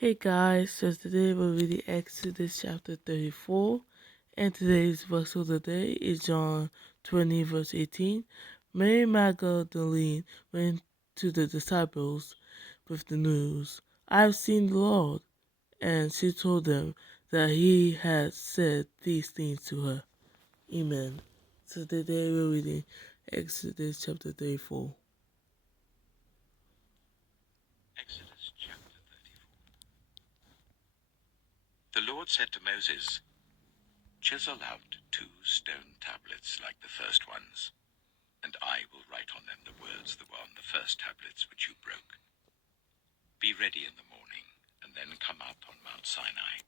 Hey guys, so today we're reading Exodus chapter 34, and today's verse of the day is John 20 verse 18. Mary Magdalene went to the disciples with the news, "I've seen the Lord," and she told them that he had said these things to her. Amen. So today we're reading Exodus chapter 34. Exodus chapter 34. The Lord said to Moses, "Chisel out 2 stone tablets like the first ones, and I will write on them the words that were on the first tablets which you broke. Be ready in the morning, and then come up on Mount Sinai.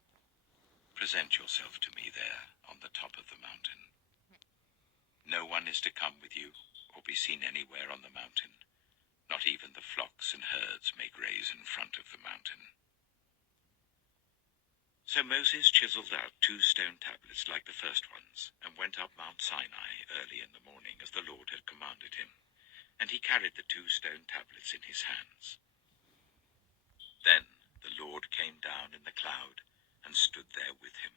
Present yourself to me there on the top of the mountain. No one is to come with you or be seen anywhere on the mountain. Not even the flocks and herds may graze in front of the mountain." So Moses chiseled out 2 stone tablets like the first ones, and went up Mount Sinai early in the morning, as the Lord had commanded him, and he carried the 2 stone tablets in his hands. Then the Lord came down in the cloud, and stood there with him,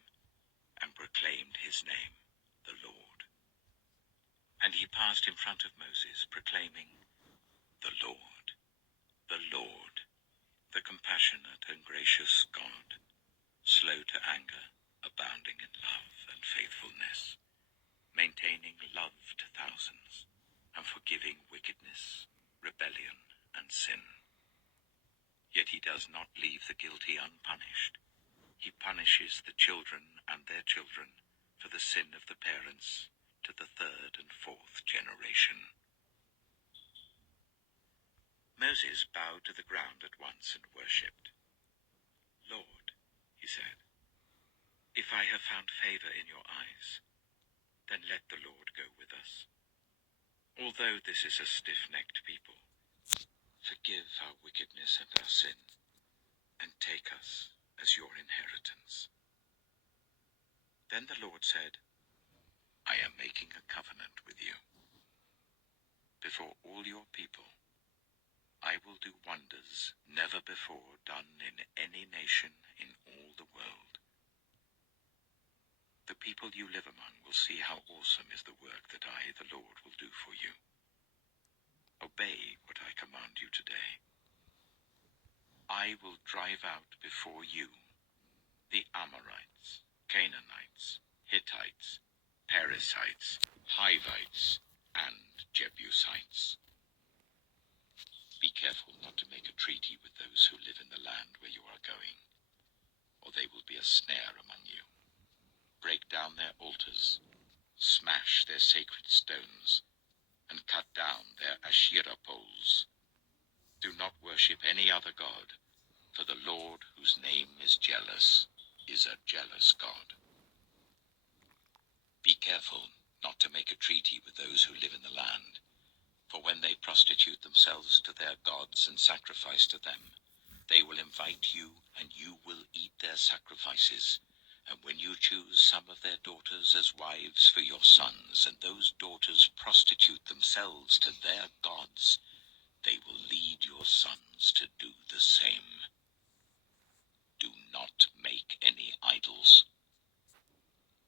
and proclaimed his name, the Lord. And he passed in front of Moses, proclaiming, "The Lord, the Lord, the compassionate and gracious God, slow to anger, abounding in love and faithfulness, maintaining love to thousands, and forgiving wickedness, rebellion, and sin. Yet he does not leave the guilty unpunished. He punishes the children and their children for the sin of the parents to the 3rd and 4th generation." Moses bowed to the ground at once and worshipped. "Lord," he said, "if I have found favor in your eyes, then let the Lord go with us. Although this is a stiff-necked people, forgive our wickedness and our sin, and take us as your inheritance." Then the Lord said, "I am making a covenant with you. Before all your people, I will do wonders never before done in any nation in all the world. The people you live among will see how awesome is the work that I, the Lord, will do for you. Obey what I command you today. I will drive out before you the Amorites, Canaanites, Hittites, Perizzites, Hivites, and Jebusites. Be careful not to make a treaty with those who live in the land where you are going, or they will be a snare among you. Break down their altars, smash their sacred stones, and cut down their Asherah poles. Do not worship any other god, for the Lord, whose name is jealous, is a jealous God. Be careful not to make a treaty with those who live in the land, for when they prostitute themselves to their gods and sacrifice to them, they will invite you, and you will eat their sacrifices. And when you choose some of their daughters as wives for your sons, and those daughters prostitute themselves to their gods, they will lead your sons to do the same. Do not make any idols.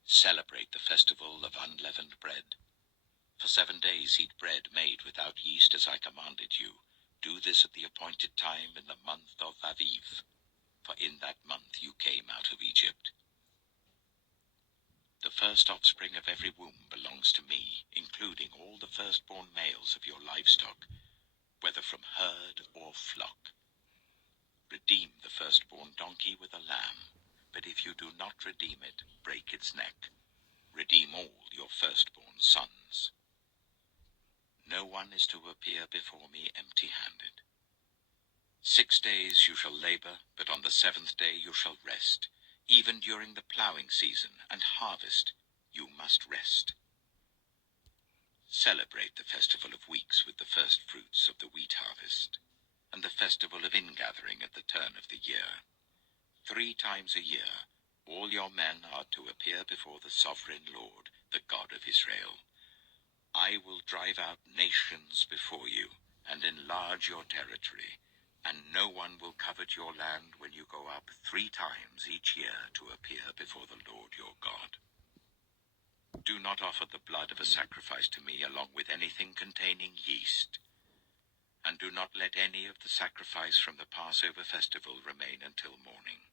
Celebrate the festival of unleavened bread. For 7 days eat bread made without yeast, as I commanded you. Do this at the appointed time in the month of Aviv, for in that month you came out of Egypt. The first offspring of every womb belongs to me, including all the firstborn males of your livestock, whether from herd or flock. Redeem the firstborn donkey with a lamb, but if you do not redeem it, break its neck. Redeem all your firstborn sons. No one is to appear before me empty-handed. 6 days you shall labor, but on the 7th day you shall rest. Even during the plowing season and harvest you must rest. Celebrate the festival of weeks with the first fruits of the wheat harvest, and the festival of ingathering at the turn of the year. 3 times a year all your men are to appear before the sovereign Lord, the God of Israel. I will drive out nations before you, and enlarge your territory, And no one will covet your land when you go up 3 times each year to appear before the Lord your God. Do not offer the blood of a sacrifice to me along with anything containing yeast. And do not let any of the sacrifice from the Passover festival remain until morning.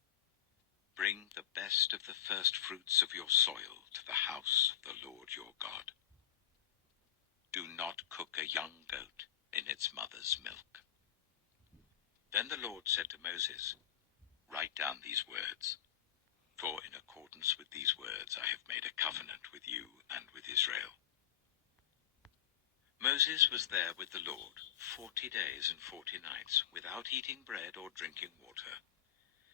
Bring the best of the first fruits of your soil to the house of the Lord your God. Do not cook a young goat in its mother's milk. Then the Lord said to Moses, Write down these words, for in accordance with these words I have made a covenant with you and with Israel. Moses was there with the Lord 40 days and 40 nights, without eating bread or drinking water.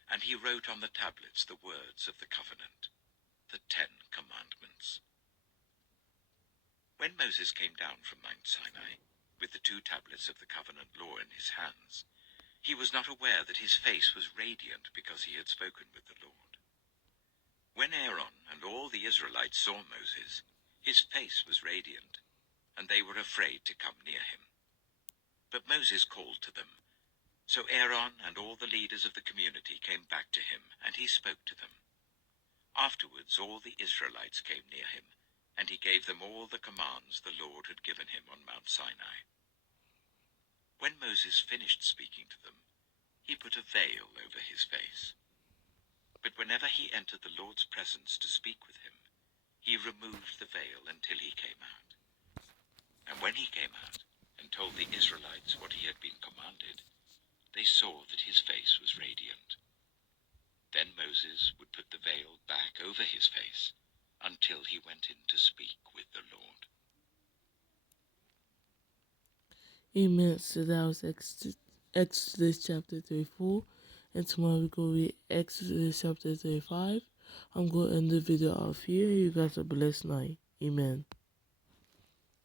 And he wrote on the tablets the words of the covenant, the 10 commandments. When Moses came down from Mount Sinai, with the 2 tablets of the covenant law in his hands, he was not aware that his face was radiant because he had spoken with the Lord. When Aaron and all the Israelites saw Moses, his face was radiant, and they were afraid to come near him. But Moses called to them. So Aaron and all the leaders of the community came back to him, and he spoke to them. Afterwards all the Israelites came near him, and he gave them all the commands the Lord had given him on Mount Sinai. When Moses finished speaking to them, he put a veil over his face. But whenever he entered the Lord's presence to speak with him, he removed the veil until he came out. And when he came out and told the Israelites what he had been commanded, they saw that his face was radiant. Then Moses would put the veil back over his face until he went in to speak with the Lord. Amen. So that was Exodus chapter 34. And tomorrow we go read Exodus chapter 35. I'm going to end the video off here. You guys have a blessed night. Amen.